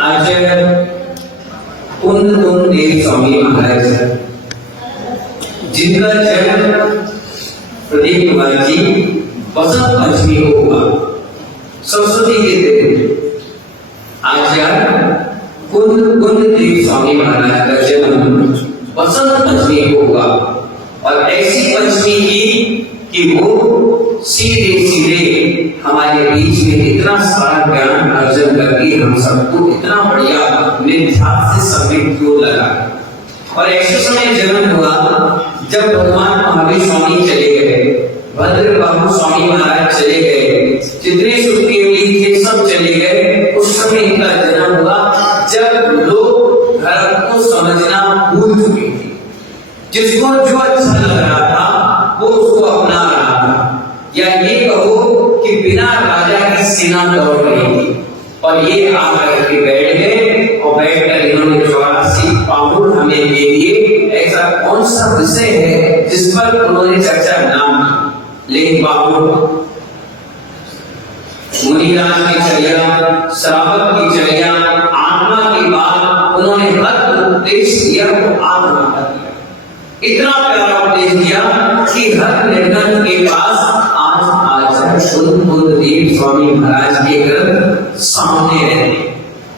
आचार्य कुंददेव स्वामी महाराज जिनका जन्म प्रदीप कुमार जी बसंत पंचमी को हुआ, सरस्वती के दिन। आचार्य कुंददेव स्वामी महाराज का जन्म बसंत पंचमी को हुआ और ऐसी पंचमी की कि वो सीधे सीधे हमारे बीच में इतना सारा ज्ञान अर्जन करके हम सबको इतना बढ़िया निध्यास से सम्यक क्यों लगा। और ऐसे समय जन्म हुआ जब भगवान महावीर स्वामी चले गए, भद्र बाबू स्वामी महाराज चले गए, जितने सुखदेव थे सब चले गए। उस समय इनका जन्म हुआ जब लोग धर्म को समझना भूल चुके थे। जिसको जो अच्छा लग रहा था वो उसको अपना रहा था, या ये कहो कि बिना राजा की सेना दौड़ रही थी और ये आकर के बैठ गए और बैठकर इन्होंने 84 पाउंड हमें दे दिए। ऐसा कौन सा विषय है जिस पर उन्होंने चर्चा नाम की। लेकिन बाबू मुनिराज की चर्या, श्रावक की चर्या, आत्मा की बात उन्होंने हर उपदेश दिया वो आत्मा का दिया। इतना प्यारा उपदेश दिया कि हर निर्गत के पास आज आचार्य कुंददेव स्वामी महाराज के ग्रंथ सामने रहते।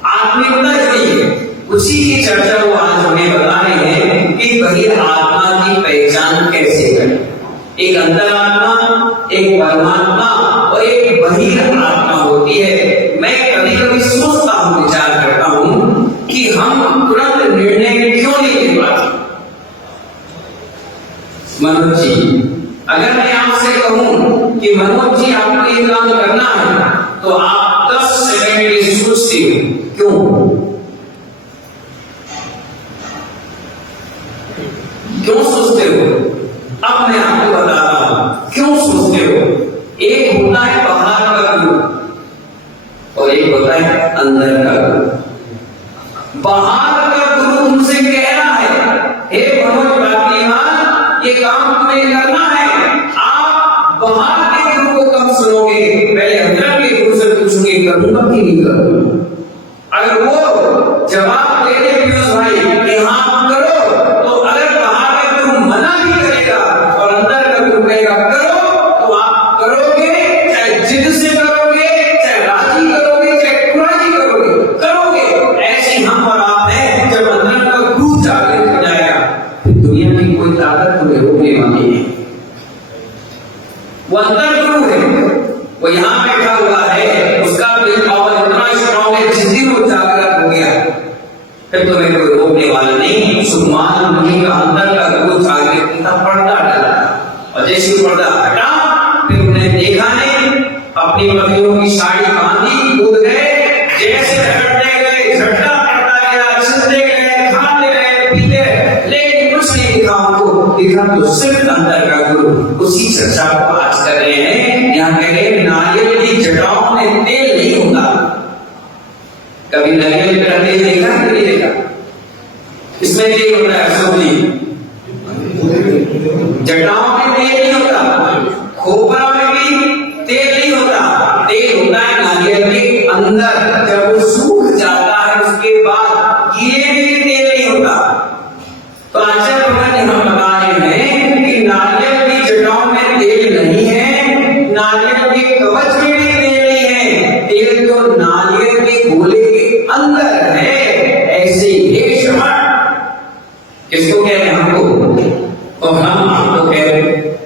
आत्मिकता जो है उसी की चर्चा वो आज हमें बता रहे हैं कि भाई आत्मा की पहचान कैसे करें। एक अंतरात्मा, एक परमात्मा और एक बहिर आत्मा होती है। मैं कभी कभी सोचता हूँ, विचार करता हूँ कि हम तुरंत निर्णय क्यों नहीं ले पाते। मनोज जी, अगर मैं आपसे कहूं कि मनोज जी आपको ये काम करना है तो आप 10 सेकंड के लिए सोचते हो, क्यों सोचते हो? अब मैं आपको बताता हूं क्यों सोचते हो। एक होता है बाहर का गुरु और एक होता है अंदर का गुरु। बाहर का गुरु तुमसे कह रहा है, हे मनोज बागलीवाल, ये काम तुम्हें करना है। आप बाहर के गुरु को कब सुनोगे? पहले अंदर के गुरु से पूछोगे करूंगा कि नहीं करूंगा। अगर वो जवाब दे दे पीयूष भाई कि हाँ करो, तो अगर बाहर का गुरु मना भी करेगा और अंदर का गुरु कहेगा करो, तो आप करोगे। चाहे जिद से करोगे, चाहे राजी करोगे, चाहे कुराजी करोगे। ऐसे हम और आप हैं। जब अंदर का गुरु जागृत हो जाएगा फिर दुनिया की कोई ताकत तुम्हें रोकने वाली नहीं। वो अंदर गुरु है, वो यहाँ बैठा हुआ है, उसका विल पावर इतना स्ट्रॉन्ग है, जिस दिन वो जागृत हो गया फिर तुम्हें कोई रोकने वाला नहीं। सुकुमार मुनि का अंदर का गुरु जागृत था, पर्दा डाला और जैसे पर्दा हटा फिर उन्हें देखा नहीं, अपनी पत्नियों की साड़ी बांधी, कूद गए, जैसे झटने गए, झटका पड़ता गया, छिलते गए, खाते गए, पीते गए, लेकिन कुछ नहीं दिखा उनको। दिखा तो सिर्फ अंदर का गुरु। उसी चर्चा को आज कर रहे हैं। यहाँ कह रहे नारियल की जटाओं में तेल नहीं होता। कभी नारियल का तेल देखा कि नहीं देखा? इसमें तेल होता है अशोक जी, जटाओं में तेल नहीं होता, खोपरा में भी तेल नहीं होता। तेल होता है नारियल के अंदर। जब वो सूख जाता है उसके बाद ये भी तेल नहीं होता। तो आचार्य हम बता रहे हैं कि नारियल की जटाओं में तेल नहीं है, नारियल के कवच में भी तेल नहीं है। तेल तो नारियल के गोले के अंदर है। ऐसे ही श्रवण किसको कह रहे हैं? हमको। तो हम आपको कह रहे हैं,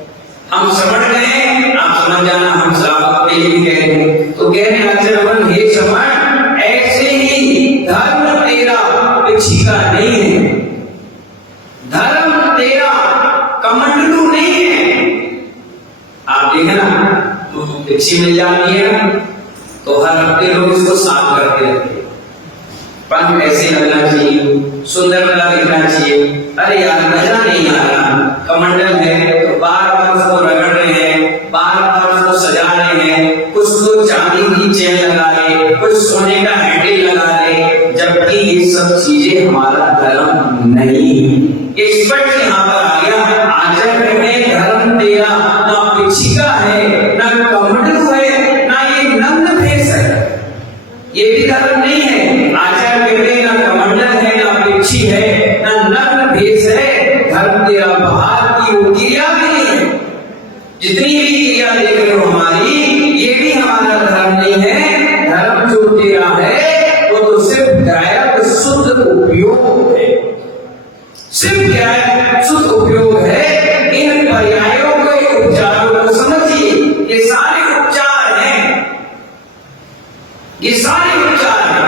हम श्रवण करें, आप समझ जाना, हम श्रावक के लिए भी कह रहे हैं। तो कह रहे हैं आचरण, हे श्रवण, ऐसे ही धर्म तेरा पिछी का नहीं है, धर्म तेरा कमंडलू नहीं है। आप देखना पिछी मिल जाती है तो हर हफ्ते लोग इसको साफ करते रहते हैं। पंख ऐसे लगना चाहिए, सुंदर वाला दिखना चाहिए। अरे यार मजा नहीं आ रहा, कमंडल है तो बार बार उसको रगड़ रहे हैं, बार बार उसको सजा रहे हैं। कुछ तो चांदी की चेन लगा रहे, कुछ सोने का हैंडल लगा रहे, जबकि ये सब चीजें हमारा धर्म नहीं। स्पष्ट यहाँ पर आ गया। आचरण में धर्म तेरा ना पिछिका है, ना कमंडलू है, ना ये नंद भेष है। ये भी धर्म नहीं है। आचार्य कहते हैं ना कमंडल है, ना पिच्छी है, ना नग्न भेष है, धर्म तेरा बाहर की वो क्रिया भी नहीं है। जितनी भी क्रिया देख रहे हो हमारी, ये भी हमारा धर्म नहीं है। धर्म जो तेरा है वो तो सिर्फ गायब शुद्ध उपयोग है, सिर्फ गायब शुद्ध उपयोग है। इन पर्यायों के उपचारों को समझिए, ये सारे उपचार हैं, ये सारे उपचार हैं।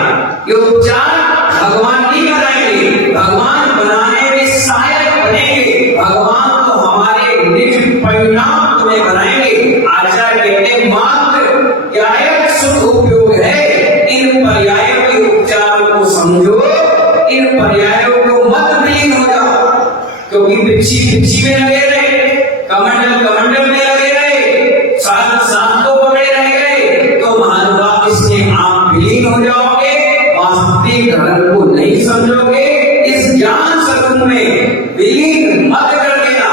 ये उपचार भगवान नहीं बनाएंगे, भगवान बनाने में सहायक बनेंगे। भगवान तो हमारे निज परिणाम तुम्हें बनाएंगे। आचार्य कहते हैं मात्र गायब शुद्ध उपयोग है। इन पर्यायों के उपचार को समझो, इन पर्यायों को मत विलीन हो जाओ, क्योंकि पिच्छी में लगे रहे, कमंडल में लगे रहे, सांस को पकड़े रह गए, तो महानुभाव इसमें आप विलीन हो जाओगे, वास्तविक धर्म को नहीं समझोगे। इस ज्ञान सत्संग में विलीन मत कर देना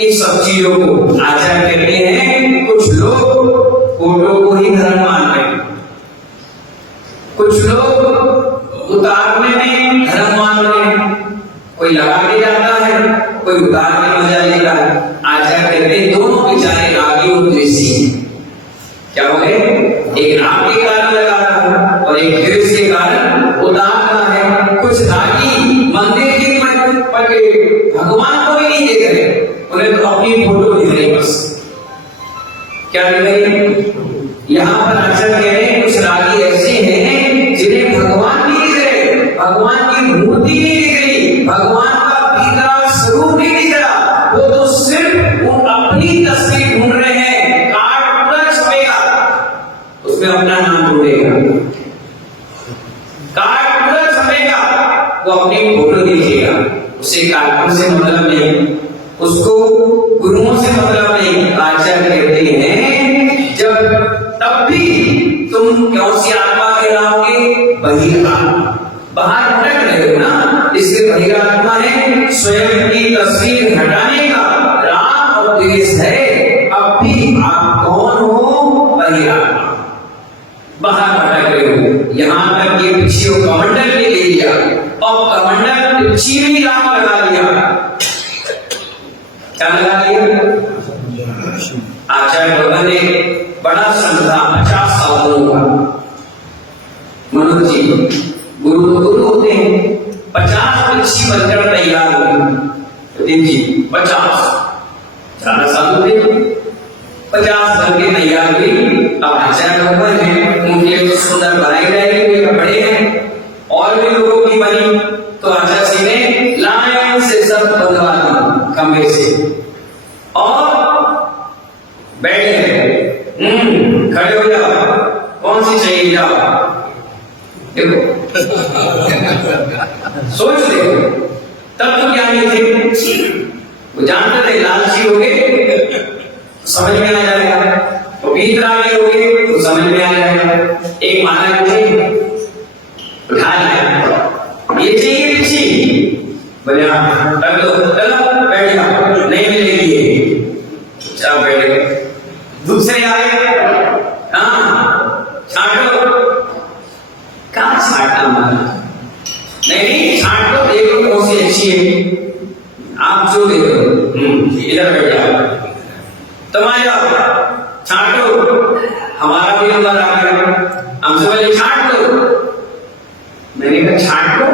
इन सब चीजों को। आचार्य कहते हैं कुछ लोग फोटो को ही धर्म मान रहे, कुछ लोग उतारने में धर्म मान रहे हैं, कोई लगा के जाता है, कोई उतार के मजा लेता है। आचार्य कहते हैं दोनों बेचारे आगे उद्देश्य क्या हो गए, एक राग के कारण लगा रहा है और एक द्वेष के कारण उतार रहा है। कुछ रागी मंदिर की भगवान को भी नहीं देख रहे, उन्हें तो अपनी फोटो दिख रही, बस क्या दिख रही। यहाँ पर आचार्य कह रहे हैं कुछ रागी ऐसे हैं जिन्हें भगवान नहीं दिख रहे, भगवान की मूर्ति नहीं दिख रही, भगवान का भीतर स्वरूप नहीं दिख रहा। वो तो सिर्फ वो अपनी तस्वीर ढूंढ रहे हैं। कार्ड पूरा छपेगा, उसमें अपना नाम ढूंढेगा, कार्ड पूरा छपेगा, वो अपनी फोटो दीजिएगा। उसे कार्टून से मतलब नहीं, उसको गुरुओं से मतलब नहीं। आचार्य कहते हैं जब तब भी तुम कौन सी आत्मा कहलाओगे, बहिरात्मा, बाहर भटक रहे हो ना, इसके बहिरात्मा है। स्वयं की तस्वीर हटाने का राग और द्वेष है। अब भी आप कौन हो, बहिरात्मा, बाहर भटक रहे हो। यहाँ तक ये पिच्छी को कमंडल में ले लिया और कमंडल पिच्छी में राग लगा लिया। क्या लगा लिया? आचार्य भगवान ने बड़ा श्रद्धा 50 साधुओं का, मनोज जी गुरु होते हैं, 50 पिच्छी बनकर तैयार हुए। जी 50 ज्यादा साधु थे, 50 बनके तैयार हुई। अब आचार्य भगवान है, उनके लिए सुंदर बनाई जाएगी, कपड़े हैं, और भी लोगों की बनी। तो आचार्य जी ने लाइन से सब बंधवा दी खंबे से और बैठ गए। खड़े हो जाओ, कौन सी चाहिए जाओ, देखो सोच देखो। तब तो क्या नहीं थे, वो जानते थे लालची हो गए समझ में आ जाएगा, तो भीतर आगे हो गए तो समझ में आ जाएगा। एक माना मुझे उठा लिया, ये चाहिए पिच्छी, बोले हाँ रख लो, चलो बैठ जाओ, नहीं मिलेगी, चलो बैठ गए। दूसरे आए, हाँ छाटो, कहाँ छाटना माना, नहीं छाट लो, देखो कौन सी अच्छी है, आप जो देखो, इधर बैठ जाओ, तुम आ जाओ, छाटो, हमारा भी नंबर आ गया, हमसे पहले छाट लो। मैंने कहा छाट लो,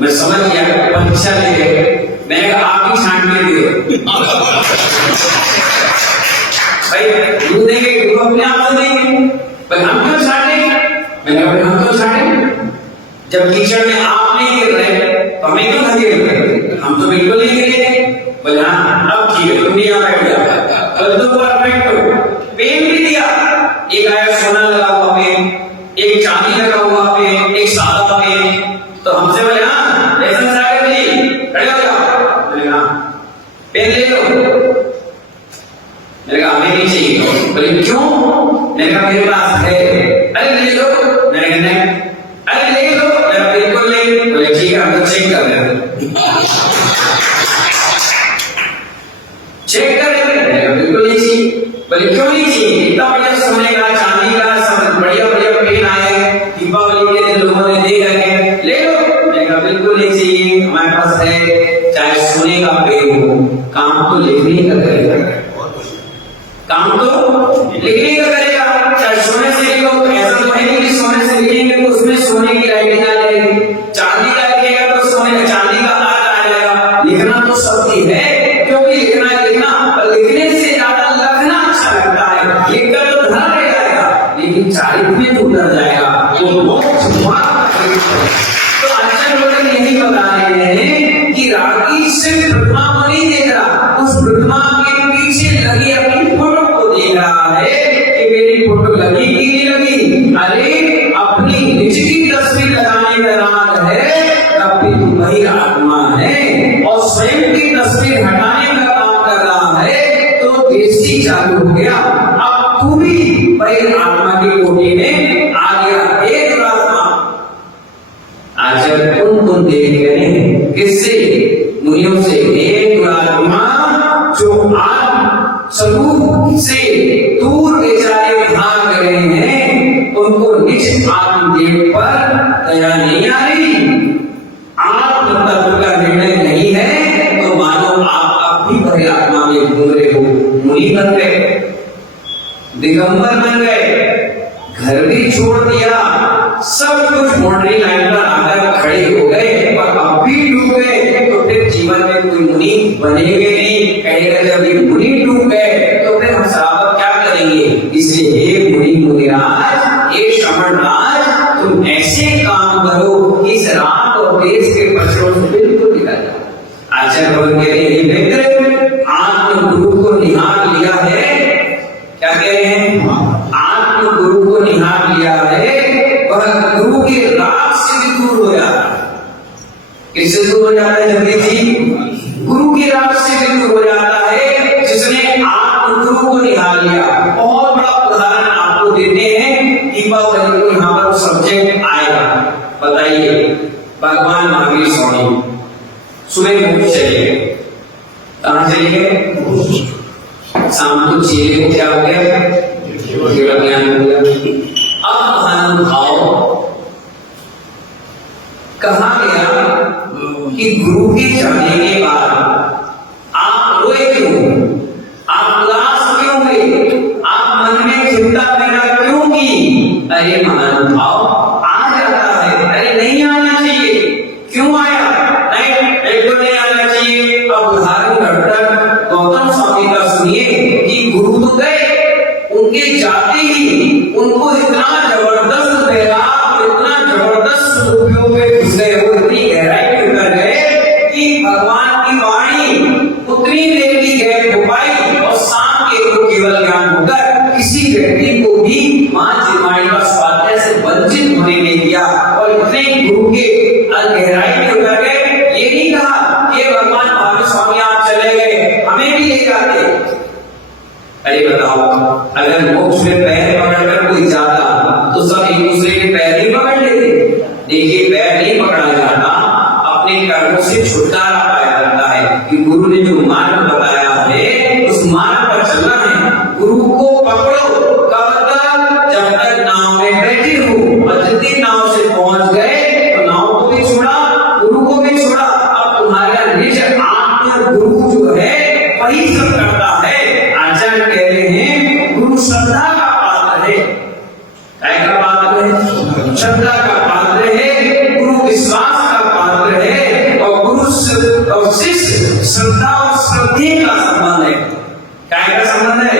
मैं समझ गया परीक्षा ले गए, मैंने कहा आप ही छाट के दिए भाई, दूध देंगे गुरु अपने आप से देंगे, भाई हम क्यों छाटेंगे? मैंने कहा हम क्यों छाटेंगे, जब कीचड़ में आप नहीं गिर रहे तो हमें क्यों धकेल रहे, हम तो बिल्कुल नहीं गिरेंगे। बोले हाँ अब ठीक है, तुम यहाँ बैठ जाओ, कल तो परफेक्ट हो। पेन भी दिया, एक आया सोना लगा हुआ पेन, एक चांदी लगा हुआ पेन, एक सादा पेन। तो हमसे बोले हाँ लाइसेंस आ गया जी, खड़े हो जाओ। मैंने कहा पेन ले लो, मैंने कहा हमें नहीं चाहिए। बोले क्यों? मैंने कहा मेरे पास है। अरे ले लो, मैंने कहा नहीं, अरे ले लो, मैं बिल्कुल नहीं। बोले ठीक है हम तो चेक कर रहे हैं, चेक कर रहे हैं, बिल्कुल नहीं चाहिए। बोले क्यों नहीं चाहिए? इतना बढ़िया सोने का चांदी का सब बढ़िया बढ़िया पेन आए हैं, दीपा वो मोक्ष मार्ग। तो आचार्य लोग यही बता रहे हैं कि रागी सिर्फ प्रतिमा को नहीं देख रहा, उस प्रतिमा के पीछे लगी अपनी फोटो को देख रहा है कि मेरी फोटो लगी कि नहीं लगी। अरे अपनी निज की तस्वीर लगाने का राग है, तब भी तू वही आत्मा है, और स्वयं की तस्वीर हटाने का काम कर रहा है तो देशी चालू हो गया। अब तू भी वही आत्मा की कोटि में आ गया। एक आत्मा आचार्य कौन देख रहे हैं, किससे? मुनियों से। एक आत्मा जो आत्म स्वरूप से दूर बेचारे भाग रहे हैं, उनको निज आत्मदेव पर दया नहीं आ रही, आत्म तत्व का निर्णय नहीं है, तो मानो आप अब भी भरे आत्मा में घूम रहे हो। मुनि बन गए, दिगंबर बन गए, घर भी छोड़ दिया, सब कुछ बाउंड्री लाइन पर आकर खड़े हो गए, पर अब भी डूब गए, तो फिर जीवन में कोई मुनि बनेंगे नहीं। कहेगा जब ये मुनि डूब गए तो फिर हम श्रावक क्या करेंगे? इसलिए हे मुनि मुनिराज, हे श्रवणराज, तुम ऐसे काम करो कि इस रात और देश के पक्षों से बिल्कुल निकल जाओ। आचार्य भगवान कह रहे हैं मित्र, आत्म गुरु को निहार लिया है। क्या कह रहे हैं? आत्म गुरु को निहार लिया है, वह गुरु के राग से भी दूर हो जाता है। किससे दूर हो जाता है जल्दी जी? गुरु के राग से भी दूर हो जाता है जिसने आत्म गुरु को निहार लिया। बहुत बड़ा उदाहरण आपको देते हैं, दीपावली को यहाँ पर सब्जेक्ट आएगा। बताइए, भगवान महावीर स्वामी सुबह मुझे चलिए, कहाँ चलिए? शाम को 6 को क्या हो गया? ज्ञान हो गया। अब महानुभाव कहा गया कि गुरु के जाने के बाद आप रोए क्यों? आप उदास क्यों हुए? आप मन में चिंता पैदा क्यों की? अरे महानुभाव आ जाता है। अरे नहीं आना चाहिए। क्यों आया? नहीं, एक तो नहीं आना चाहिए। अब उदाहरण डॉक्टर गौतम स्वामी का सुनिए कि गुरु तो गए, उनके जाते ही उनको इतना जबरदस्त बैराग, इतना जबरदस्त उपयोग में घुस गए, वो इतनी गहराई में उतर गए कि भगवान की वाणी उतनी देर की गहरी हो पाई, और शाम के को केवल ज्ञान होकर किसी व्यक्ति को भी मां जिमाई का स्वाध्याय से वंचित होने नहीं दिया, और इतने गुरु के गहराई में उतर गए। ये नहीं कहा कि भगवान महावीर स्वामी आप चले गए, हमें भी ले जाते। अरे बताओ, अगर मोक्ष में पैर पकड़कर कोई जाता तो सब एक दूसरे के पैर ही पकड़ लेते। देखिए, पैर नहीं पकड़ा जाता, अपने कर्मों से छुटकारा पाया जाता है कि गुरु ने जो मार्ग बताया है उस मार्ग पर चलना है। गुरु को पकड़ो, कब तक? जब तक नाव में बैठे हो, और जितनी नाव से पहुंच गए तो नाव को भी छोड़ा, गुरु को भी छोड़ा। अब तुम्हारा निज आत्म गुरु जो है वही सब करता है। आचार्य कह रहे हैं गुरु श्रद्धा का पात्र है। क्या का पात्र है? श्रद्धा का पात्र है, गुरु विश्वास का पात्र है, और गुरु और शिष्य श्रद्धा और श्रद्धे का संबंध है। क्या का संबंध है?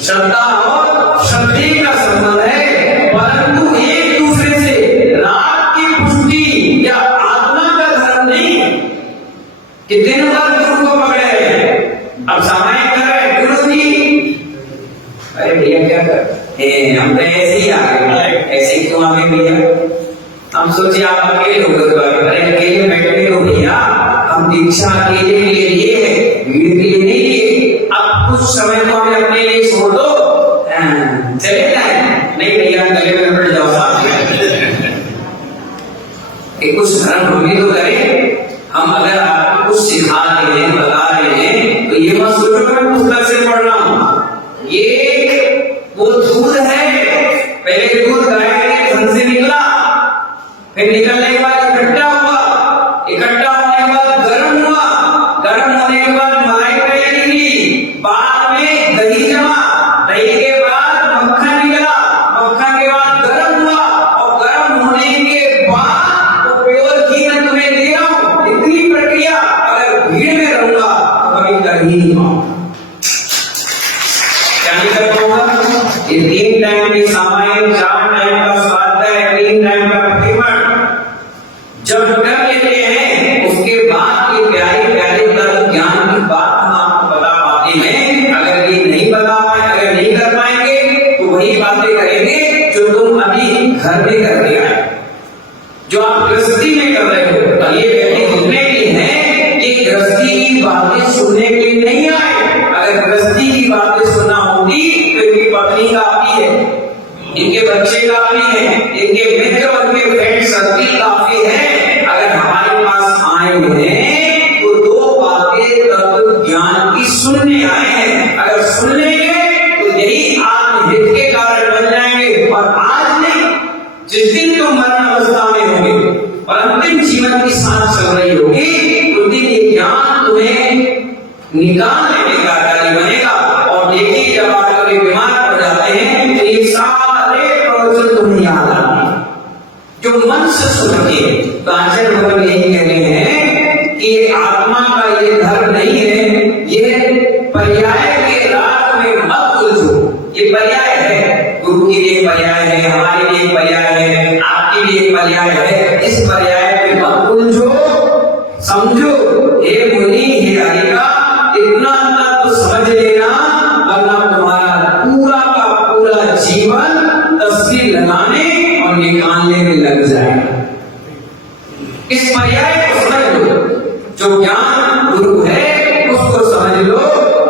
श्रद्धा और श्रद्धे का संबंध है, परंतु एक दूसरे से राग की पुष्टि या आत्मा का धर्म नहीं है कि दिन भर गुरु को पकड़े रहे। अब समय कर रहे गुरु जी, अरे भैया क्या कर, हम तो ऐसे ही आ गए। ऐसे क्यों आ गए भैया? हम सोचे आप अकेले हो गए। अरे अकेले बैठे हो भैया, हम दीक्षा अकेले के लिए लिए है, भीड़ के लिए नहीं लिए। अब कुछ समय तो हमें अपने लिए छोड़ दो, चले जाए। नहीं भैया, गले में बैठ जाओ साथ में। कुछ धर्म हम भी तो करें। हम अगर आपको कुछ सिखा रहे हैं, बता रहे हैं, तो ये मत सोचो मैं पुस्तक से पढ़ रहा हूं। ये वो दूध है, पहले दूध गाय के थन से निकला, फिर निकलने के बाद इकट्ठा हुआ, इकट्ठा होने के बाद गर्म हुआ, गर्म होने के बाद मलाई तैयार निकली, बाद में दही जमा, दही के बाद मक्खन निकला, मक्खन के बाद गर्म हुआ, और गर्म होने के बाद वो प्योर घी मैं तुम्हें दे रहा हूं। इतनी प्रक्रिया अगर भीड़ में रहूंगा तो कभी कर ही नहीं पाऊंगा। क्या नहीं कर पाऊंगा? ये 3 टाइम की सामायिक, 4 टाइम का स्वाध्याय, घर में करके आए। जो आप गृहस्थी में कर रहे हो, तो ये व्यक्ति घूमने के लिए है, ये गृहस्थी की बातें सुनने के लिए नहीं आए। अगर गृहस्थी की बातें सुनना होती तो इनकी पत्नी काफी है, इनके बच्चे काफी है, इनके मित्र और इनके फ्रेंड सर्किल काफी है। अगर हमारे पास आए हैं तो दो बातें तत्व ज्ञान की सुनने आए हैं। अगर सुन लेंगे तो यही आत्महित के कारण बन जाएंगे। और आज नहीं, जिस दिन तुम मरण अवस्था में होंगे और अंतिम जीवन की सांस चल रही होगी, उस दिन ये ज्ञान तुम्हें निकाल लेने का कार्य बनेगा। और देखिए, जब आप कभी बीमार पड़ जाते हैं तो ये सारे प्रवचन तुम्हें याद आते हैं जो मन से सुन के। तो आचार्य भगवान यही कह रहे हैं कि ये आत्मा का ये धर्म नहीं है, ये पर्याय के राग में मत उलझो। ये पर्याय है, गुरु के लिए पर्याय है, हमारे लिए पर्याय है, आपके लिए पर्याय है। इस पर्याय में मत उलझो, समझो हे मुनि हे हरिका, इतना तत्व समझ लेना, वरना तुम्हारा पूरा का पूरा जीवन तस्वीर लगाने और निकालने में लग जाएगा। इस पर्याय को समझ लो। जो ज्ञान गुरु है उसको समझ लो।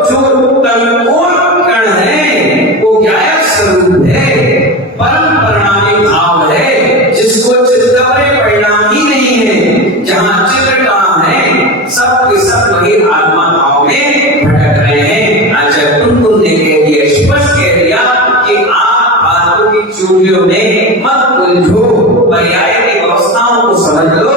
जो तन्मूल कण है वो ज्ञायक स्वरूप है, परम परिणामी भाव है, जिसको चित्तवरे परिणाम ही नहीं है। जहां चित्त कहाँ है, सब के सब वही आत्मा भाव में भटक रहे हैं। आचार्य कुंकुम ने कह दिया, स्पष्ट कह दिया कि आप बातों की चूड़ियों में मत उलझो, पर्याय की व्यवस्थाओं को समझ लो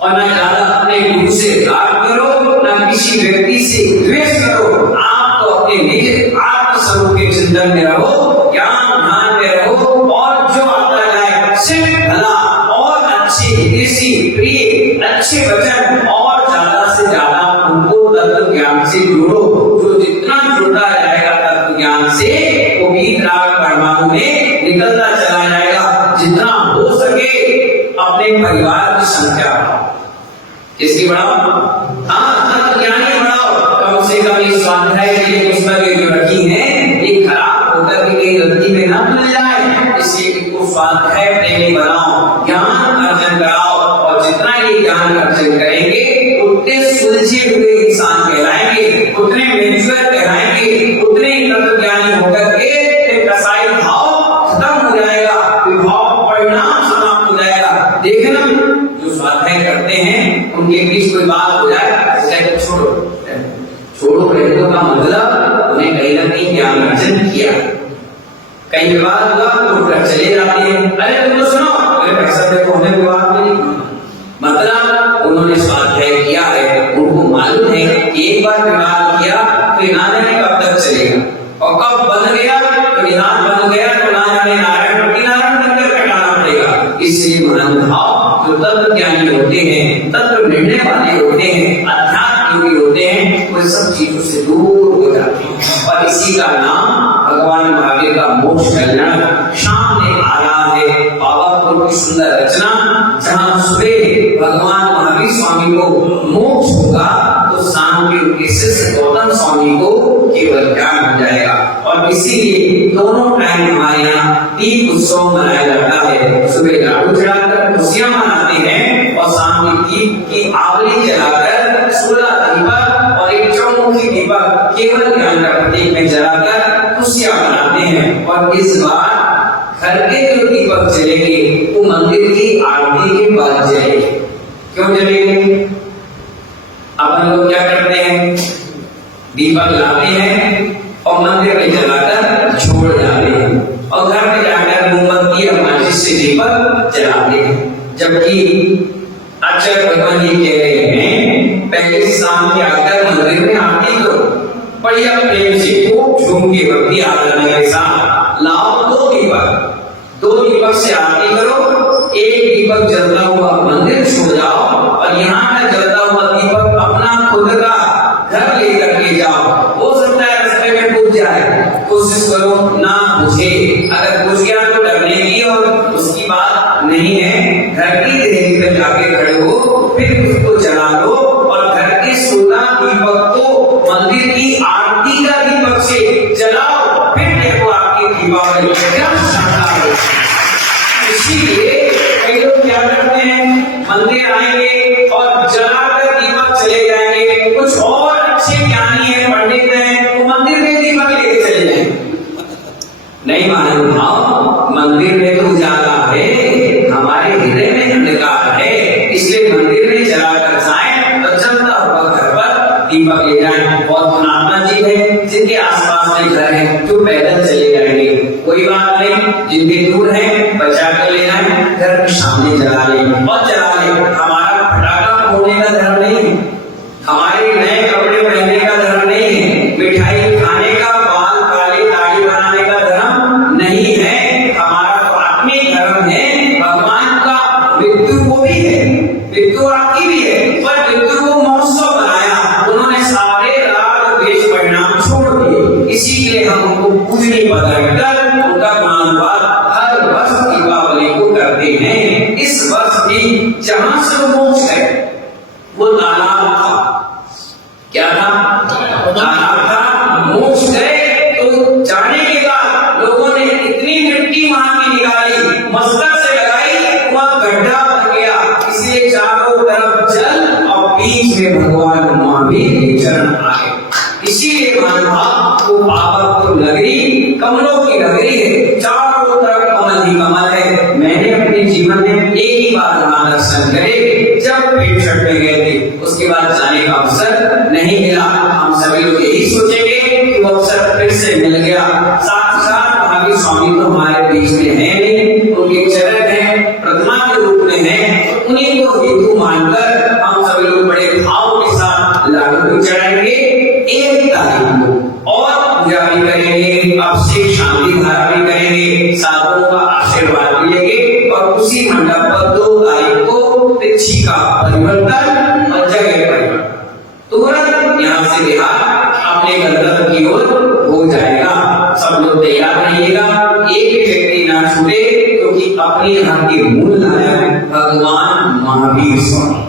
और न ज्यादा अपने गुरु से राग करो, न किसी व्यक्ति से द्वेष करो। आप तो अपने निज आत्मस्वरूप के चिंतन में रहो, ज्ञान ध्यान में रहो, और जो आता जाए सिर्फ भला और अच्छे हितैषी प्रिय अच्छे वचन और ज्यादा से ज्यादा उनको तत्व ज्ञान से जोड़ो। जो जितना जुड़ा जाएगा तत्व ज्ञान से, वो वीत राग परमाणु में निकलता चला जाएगा। जितना हो सके अपने परिवार की संख्या बढ़ाओ। किसकी बढ़ाओ? तत्व ज्ञानी बढ़ाओ। कम से कम इस स्वाध्याय की पुस्तकें जो रखी हैं, ये खराब होकर के कहीं गलती में न मिल जाए, इसलिए इनको स्वाध्याय प्रेमी बनाओ, ज्ञान अर्जन कराओ। और जितना ये ज्ञान अर्जन करेंगे उतने सुलझे हुए इंसान कहलाएंगे, उतने मेच्योर कहलाएंगे, उतने तत्व ज्ञानी होकर के कसाई भाव खत्म हो जाएगा, विभाव परिणाम समाप्त हो जाएगा। देखना, जो स्वाध्याय करते हैं उनके बीच कोई बात हो जाए, छोड़ो छोड़ो रहने का मतलब उन्हें कहीं ना कहीं ज्ञान अर्जन किया। कई विवाद हुआ तो घर चले जाते हैं, अरे तुम तो सुनो, अरे पैसा देखो, हमें विवाद नहीं। मतलब उन्होंने स्वाध्याय किया है, उनको मालूम है कि एक बार विवाद किया तो ना जाने कब तक चलेगा, और कब बन गया तो विधान बन गया तो ना जाने नारायण बनकर कटाना पड़ेगा। इसलिए महानुभाव जो तत्व ज्ञानी होते हैं, तत्व निर्णय वाले होते हैं, अध्यात्म योगी होते हैं, वो सब चीजों से दूर हो जाते हैं। और इसी का नाम भगवान महावीर का मोक्ष कल्याण सामने आ रहा है। पावापुर की सुंदर रचना, जहाँ सुबह भगवान महावीर स्वामी को मोक्ष होगा तो शाम के उनके शिष्य गौतम स्वामी को केवल ज्ञान हो जाएगा। और इसीलिए दोनों टाइम हमारे यहाँ दीप उत्सव मनाया जाता है। सुबह लाडू चढ़ाकर खुशियां मनाते हैं और शाम में दीप की आवली जलाकर 16 दीपक और एक चौमुखी दीपक केवल ज्ञान का प्रतीक में जलाकर खुशियां मनाते हैं। और इस बार घर के जो दीपक जलेंगे वो मंदिर की आरती के बाद जलेंगे। क्यों जलेंगे? अपन लोग क्या करते हैं, दीपक लाते हैं और मंदिर में जलाकर छोड़ जाते हैं, और घर में जाकर मोमबत्ती और माचिस से दीपक जलाते हैं। जबकि आचार्य भगवान ये कह रहे हैं, पहले शाम के आकर मंदिर में आरती करो, बढ़िया प्रेम से खूब झूम के भक्ति आराधना के साथ लाओ दो दीपक से आरती करो। एक दीपक जलता हुआ मंदिर छोड़ जाओ और यहाँ का जलता हुआ दीपक अपना खुद का घर लेकर के जाओ। हो सकता है रास्ते में बुझ जाए, कोशिश करो ना बुझे। अगर बुझ गया तो डरने की और उसकी बात नहीं है। घर की देहरी पे जाके खड़े हो, फिर उसको जला दो और घर के 16 दीपक को मंदिर की आरती का दीपक से जलाओ। फिर देखो आपकी दीपावली क्या शानदार हो। इसीलिए कई लोग क्या करते हैं, मंदिर आएंगे और जलाकर दीपक चले जाएंगे। कुछ और अच्छे ज्ञानी है, पंडित है, वो मंदिर में दीपक लेके चले जाएंगे। नहीं मालूम भाव, मंदिर में तो उजाला है, हमारे हृदय में अंधकार है। इसलिए मंदिर में जलाकर जाएं तो चलता हुआ घर पर दीपक ले जाएं। और महात्मा जी है जिनके आसपास में घर है, जो पैदल चले जाएंगे, कोई बात नहीं। जिनके दूर है बचा कर ले जाए, घर के सामने जला ले और जला ले। हमारा पटाखा फोड़ने का धर्म नहीं है, हमारे नए कपड़े पहनने का धर्म नहीं है, मिठाई खाने का, बाल काले दाढ़ी बनाने का धर्म नहीं है। हमारा तो आत्मिक धर्म है, भगवान का। मृत्यु को भी है, मृत्यु आपकी भी है, पर मृत्यु को महोत्सव बनाया, उन्होंने सारे राग द्वेष परिणाम छोड़ दिए। इसीलिए हम उनको पूजनी पकड़कर उनका गुणानुवाद हर वर्ष दीपावली को करते हैं। इस वर्ष भी जहां से मोक्ष है वो तालाब था। क्या था? तालाब था। मोक्ष गए तो जाने के बाद लोगों ने इतनी मिट्टी वहां की निकाली, मस्तक से लगाई, वहां गड्ढा बन गया। इसलिए चारों तरफ जल और बीच में भगवान महावीर के चरण आए। इसीलिए महानुभाव वो पावन नगरी कमलों की नगरी है, चारों तरफ कमल ही कमल है। मैंने अपने जीवन में एक ही बार वहां दर्शन करे, जब पेट छठ में गए थे, उसके बाद जाने का अवसर नहीं मिला। हम सभी लोग यही सोचेंगे कि वो अवसर फिर से मिल गया। साक्षात महावीर स्वामी तो हमारे बीच में है नहीं, उनके चरण है, प्रतिमा के रूप में है, उन्हीं को हेतु मानकर हम सभी लोग बड़े भाव के साथ लाडू चढ़ाएंगे 1 तारीख को, और पूजा भी करेंगे, अभिषेक शांति धारा भी करेंगे, साधुओं का आशीर्वाद भी लेंगे, और उसी मंडप पर 2 तारीख को तिथि का परिवर्तन और जगह परिवर्तन, तुरंत यहाँ से बिहार अपने गंतव्य की ओर हो जाएगा। सब लोग तैयार रहिएगा, एक व्यक्ति ना छूटे, क्योंकि अपने यहाँ के मूल नायक भगवान महावीर स्वामी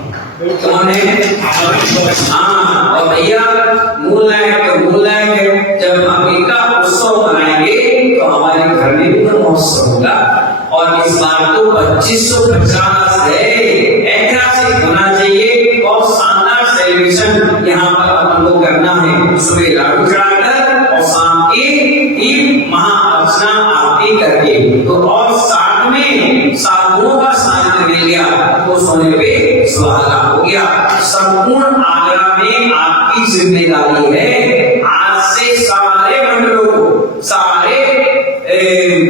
कौन है? हाँ, और भैया मूल नायक तो मूल नायक है। जब हम इनका उत्सव मनाएंगे तो हमारे घर में भी तो महोत्सव होगा, और इस बार तो 2550 है, ऐतिहासिक होना चाहिए और शानदार सेलिब्रेशन यहाँ पर अपन को करना है। सुबह लाडू चढ़ाकर और शाम की महाअर्चना आरती करके, तो और साथ में साधुओं का सानिध्य मिल गया, तो सोने पे सुहागा हो गया। संपूर्ण आगरा में आपकी जिम्मेदारी है, आज से सारे मंडलों को, सारे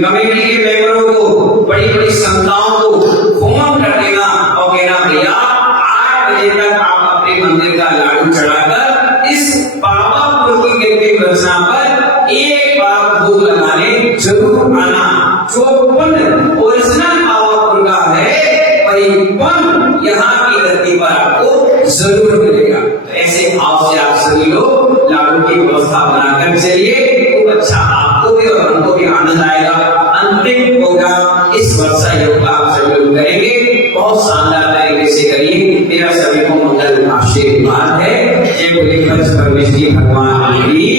कमेटी के मेंबरों को, बड़ी बड़ी संस्थाओं को फोन कर देना और कहना भैया 8 बजे तक आप अपने मंदिर का लाडू चढ़ाकर इस पावापुर की गिरती रचना पर एक बार भोग लगाने जरूर आना। जो पुण्य ओरिजिनल पावापुर का है, वही पुण्य यहाँ की धरती पर आपको जरूर मिलेगा। तो ऐसे भाव से आप सभी लोग लाडू की व्यवस्था बनाकर चलिए, खूब अच्छा आपको भी और हमको भी आनंद आएगा। अंतिम प्रोग्राम इस वर्षा योग का आप सभी लोग करेंगे, बहुत शानदार तरीके से करिए। मेरा सभी को मंगल आशीर्वाद है। जय बोले परमेश्वरी भगवान की।